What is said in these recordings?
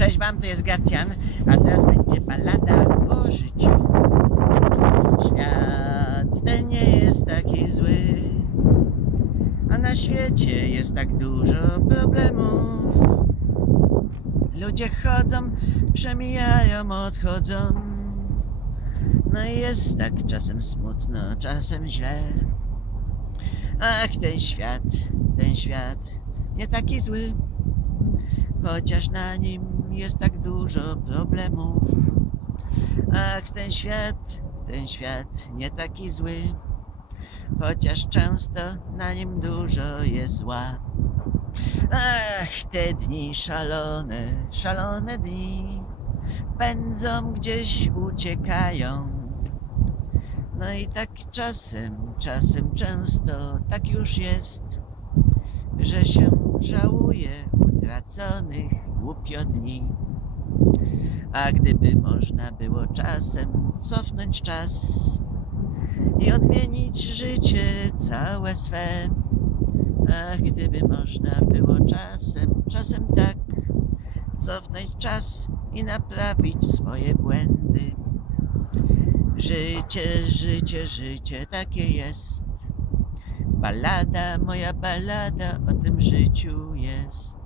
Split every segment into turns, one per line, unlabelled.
Cześć wam, to jest Gracjan, a teraz będzie ballada o życiu. Świat ten nie jest taki zły, a na świecie jest tak dużo problemów. Ludzie chodzą, przemijają, odchodzą. No i jest tak czasem smutno, czasem źle. Ach, ten świat, ten świat nie taki zły, chociaż na nim jest tak dużo problemów. Ach, ten świat, ten świat nie taki zły, chociaż często na nim dużo jest zła. Ach, te dni szalone, szalone dni pędzą gdzieś, uciekają. No i tak czasem, czasem często tak już jest, że się żałuje utraconych głupio dni. A gdyby można było czasem cofnąć czas i odmienić życie całe swe, ach, gdyby można było czasem, czasem tak cofnąć czas i naprawić swoje błędy. Życie, życie, życie takie jest. Balada, moja balada o tym życiu jest.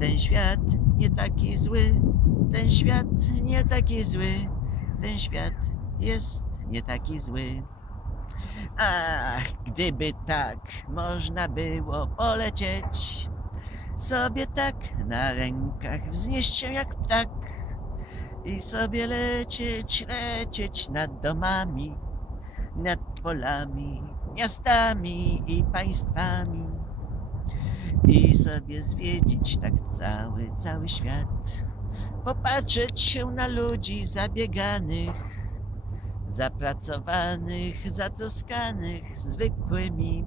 Ten świat nie taki zły, ten świat nie taki zły, ten świat jest nie taki zły. Ach, gdyby tak można było polecieć, sobie tak na rękach wznieść się jak ptak i sobie lecieć, lecieć nad domami, nad polami, miastami i państwami i sobie zwiedzić tak cały, cały świat, popatrzeć się na ludzi zabieganych, zapracowanych, zatroskanych, zwykłymi,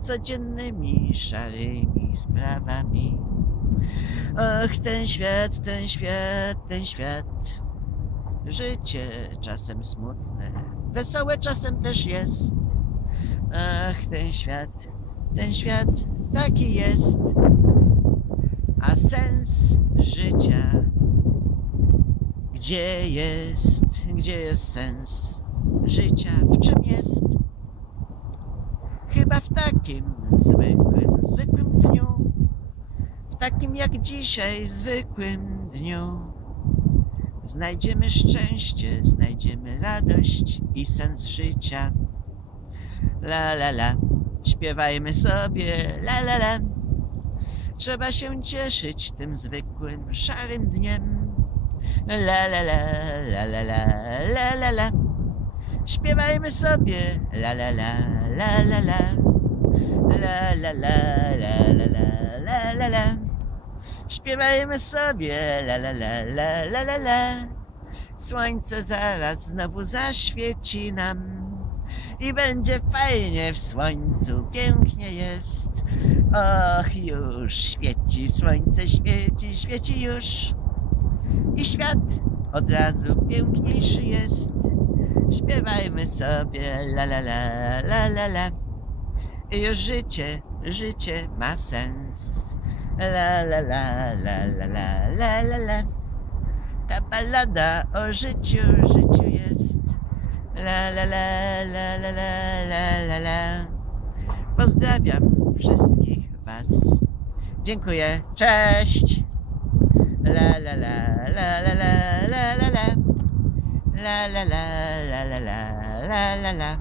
codziennymi, szarymi sprawami. Och, ten świat, ten świat, ten świat. Życie czasem smutne, wesołe czasem też jest. Ach, ten świat, ten świat taki jest. A sens życia, gdzie jest, gdzie jest sens życia, w czym jest? Chyba w takim zwykłym, zwykłym dniu, w takim jak dzisiaj zwykłym dniu. Znajdziemy szczęście, znajdziemy radość i sens życia. La la la, śpiewajmy sobie, la la la. Trzeba się cieszyć tym zwykłym, szarym dniem. La la la, la la la, la la la. Śpiewajmy sobie, la la la, la la la. La la la, la la la, la la la. Śpiewajmy sobie, la la la, la la la la. Słońce zaraz znowu zaświeci nam i będzie fajnie w słońcu, pięknie jest. Och, już świeci, słońce świeci, świeci już. I świat od razu piękniejszy jest. Śpiewajmy sobie la la la, la la la. I już życie, życie ma sens. La la la, la la la, la la la. Ta ballada o życiu, życiu jest. La la la, la la la, la la la. Pozdrawiam wszystkich Was. Dziękuję. Cześć. La la la, la la la, la la la. La la la, la la la, la la la.